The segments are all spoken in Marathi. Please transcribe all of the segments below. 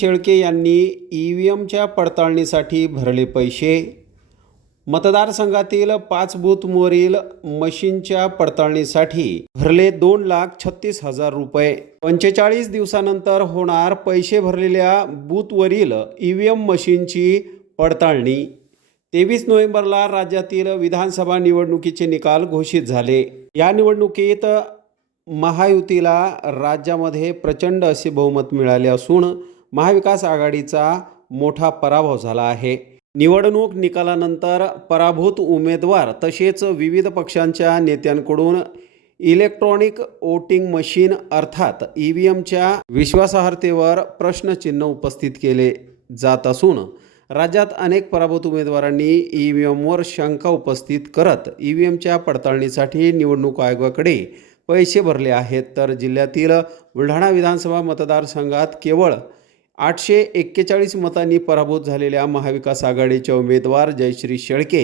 शेळके यांनी ई व्ही एमच्या पडताळणीसाठी भरले पैसे. मतदारसंघातील पाच बूथवरील मशीनच्या पडताळणीसाठी भरले दोन लाख छत्तीस हजार रुपये. पंचेचाळीस दिवसानंतर होणार पैसे भरलेल्या बूथवरील ई व्ही एम मशीनची पडताळणी. तेवीस नोव्हेंबरला राज्यातील विधानसभा निवडणुकीचे निकाल घोषित झाले. या निवडणुकीत महायुतीला राज्यामध्ये प्रचंड असे बहुमत मिळाले असून महाविकास आघाडीचा मोठा पराभव झाला आहे. निवडणूक निकालानंतर पराभूत उमेदवार तसेच विविध पक्षांच्या नेत्यांकडून इलेक्ट्रॉनिक वोटिंग मशीन अर्थात ई व्ही एमच्या विश्वासार्हतेवर प्रश्नचिन्ह उपस्थित केले जात असून राज्यात अनेक पराभूत उमेदवारांनी ई व्ही एमवर शंका उपस्थित करत ई व्ही एमच्या पडताळणीसाठी निवडणूक आयोगाकडे पैसे भरले आहेत. तर जिल्ह्यातील बुलढाणा विधानसभा मतदारसंघात केवळ आठशे एक्केचाळीस मतांनी पराभूत झालेल्या महाविकास आघाडीचे उमेदवार जयश्री शेळके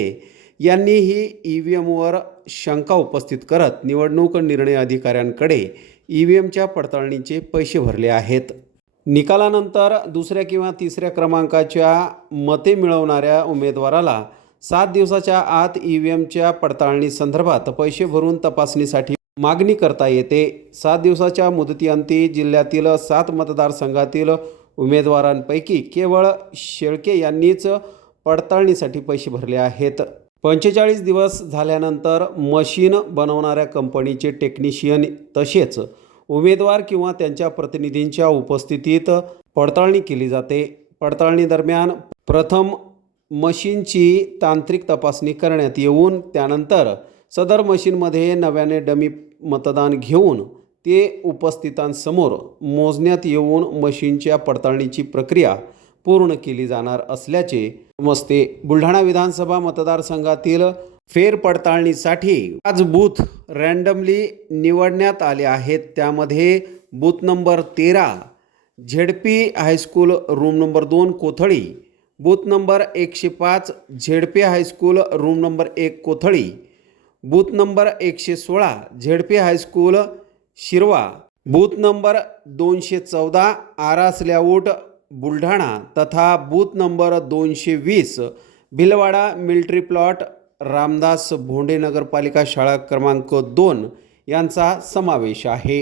यांनीही ई व्ही एमवर शंका उपस्थित करत निवडणूक निर्णय अधिकाऱ्यांकडे ई व्ही एमच्या पडताळणीचे पैसे भरले आहेत. निकालानंतर दुसऱ्या किंवा तिसऱ्या क्रमांकाच्या मते मिळवणाऱ्या उमेदवाराला सात दिवसाच्या आत ई व्ही एमच्या पडताळणी संदर्भात पैसे भरून तपासणीसाठी मागणी करता येते. सात दिवसाच्या मुदतीअंती जिल्ह्यातील सात मतदारसंघातील उमेदवारांपैकी केवळ शेळके यांनीच पडताळणीसाठी पैसे भरले आहेत. पंचेचाळीस दिवस झाल्यानंतर मशीन बनवणाऱ्या कंपनीचे टेक्निशियन तसेच उमेदवार किंवा त्यांच्या प्रतिनिधींच्या उपस्थितीत पडताळणी केली जाते. पडताळणी दरम्यान प्रथम मशीनची तांत्रिक तपासणी करण्यात येऊन त्यानंतर सदर मशीनमध्ये नव्याने डमी मतदान घेऊन ते उपस्थितांसमोर मोजण्यात येऊन मशीनच्या पडताळणीची प्रक्रिया पूर्ण केली जाणार असल्याचे समजते बुलढाणा विधानसभा मतदारसंघातील फेरपडताळणीसाठी आज बूथ रँडमली निवडण्यात आले आहेत. त्यामध्ये बूथ नंबर तेरा ZP high school room number दोन कोथळी बूथ नंबर एकशे पाच झेडपी हायस्कूल रूम नंबर एक कोथळी बूथ नंबर एकशे सोळा ZP high school Shirva booth number दोनशे चौदा आरासल्याऊट बुलढाणा तथा बूथ नंबर दोनशे वीस भिलवाडा मिल्ट्री प्लॉट रामदास भोंडे नगरपालिका शाळा क्रमांक दोन यांचा समावेश आहे.